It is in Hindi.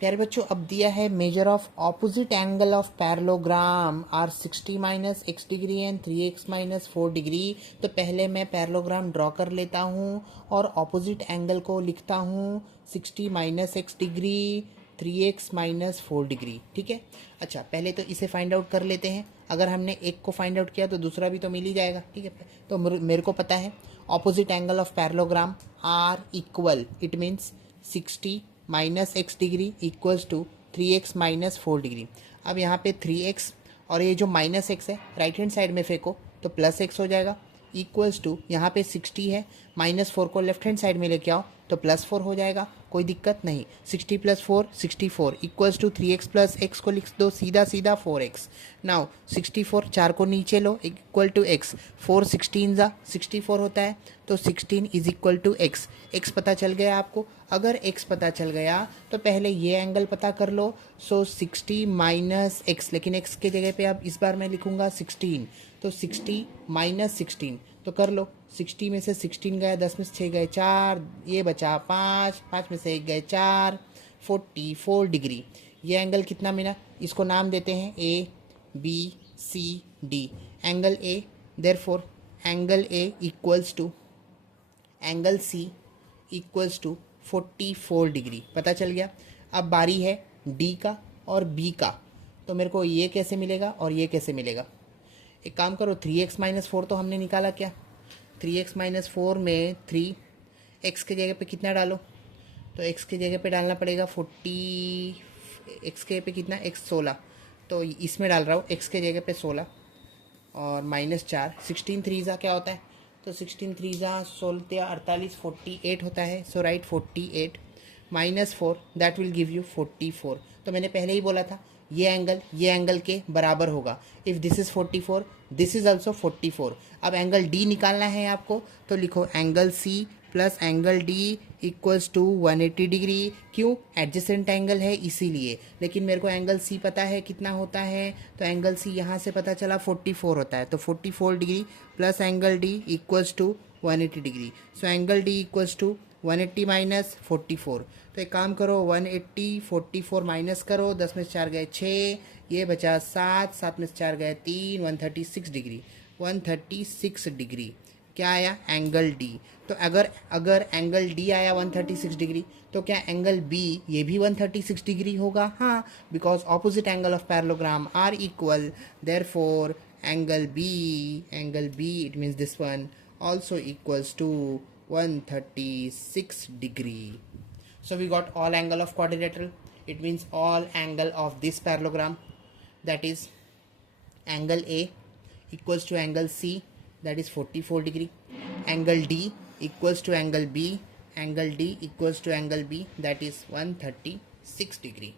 प्यारे बच्चों, अब दिया है measure of opposite angle of parallelogram are 60 minus X degree and 3x minus 4 degree. तो पहले मैं पैरेललोग्राम ड्रॉ कर लेता हूँ और ऑपोजिट एंगल को लिखता हूँ 60 minus X degree 3x minus 4 degree. ठीक है। अच्छा, पहले तो इसे फाइंड आउट कर लेते हैं। अगर हमने एक को फाइंड आउट किया तो दूसरा भी तो मिल ही जाएगा। ठीक है। तो मेरे को पता है opposite angle of parallelogram are equal, it means 60 minus X degree equals to 3x minus 4 degree. अब यहाँ पे 3x और ये जो माइनस एक्स है राइट हैंड साइड में फेंको तो प्लस एक्स हो जाएगा, इक्वल्स टू यहाँ पे 60 है, माइनस 4 को लेफ्ट हैंड साइड में लेके आओ तो प्लस 4 हो जाएगा, कोई दिक्कत नहीं। 60 plus 4 64 equals to 3x plus X को लिख दो सीधा सीधा 4x। नाउ 64 4 को नीचे लो इक्वल टू x, 4 16 जा 64 होता है तो 16 is equal to x। x पता चल गया आपको। अगर x पता चल गया तो पहले ये एंगल पता कर लो। सो 60 माइनस एक्स, लेकिन x के जगह पे अब इस बार मैं लिखूंगा 16, तो 60 माइनस 16 तो कर लो। 60 में से 16 गया, 10 में से 6 गए 4, ये बचा 5, 5 में से 1 गए 4, 44 डिग्री। ये एंगल कितना मिला, इसको नाम देते हैं A B C D. Angle A, therefore angle A equals to angle C equals to 44 degree. पता चल गया। अब बारी है डी का और बी का, तो मेरे को ये कैसे मिलेगा और ये कैसे मिलेगा। एक काम करो, 3x माइनस 4 तो हमने निकाला क्या, 3x माइनस 4 में 3 x के जगह पे कितना डालो, तो x के जगह पे डालना पड़ेगा 40, x के जगह पे कितना x 16, तो इसमें डाल रहा हूँ x के जगह पे 16 और माइनस 4, 16 3 जा क्या होता है, तो 16 3 जा 16 48 48 होता है। So right 48 minus 4 that will give you 44। तो मैंने पहले ही बोला था ये एंगल के बराबर होगा। If this is 44 this is also 44। अब एंगल डी निकालना है आपको, तो लिखो angle C plus angle D equals to 180 degree. क्यों, एडजेसेंट एंगल है इसीलिए। लेकिन मेरे को एंगल सी पता है कितना होता है, तो एंगल सी यहाँ से पता चला 44 होता है, तो 44 degree plus angle D equals to 180 degree. So angle D equals to 180 minus 44। तो एक काम करो, 180 44 माइनस करो, 10 में से 4 गए 6, ये बचा 7, 7 में से 4 गए 3, 136 डिग्री। 136 डिग्री क्या आया, एंगल डी। तो अगर एंगल डी आया 136 डिग्री, तो क्या एंगल बी ये भी 136 डिग्री होगा। हाँ, because opposite angle of parallelogram are equal, therefore angle B it means this one also equals to 136 degree. So we got all angle of quadrilateral. It means all angle of this parallelogram, that is angle A equals to angle C, that is 44 degree. Angle D equals to angle B, angle D equals to angle B, that is 136 degree.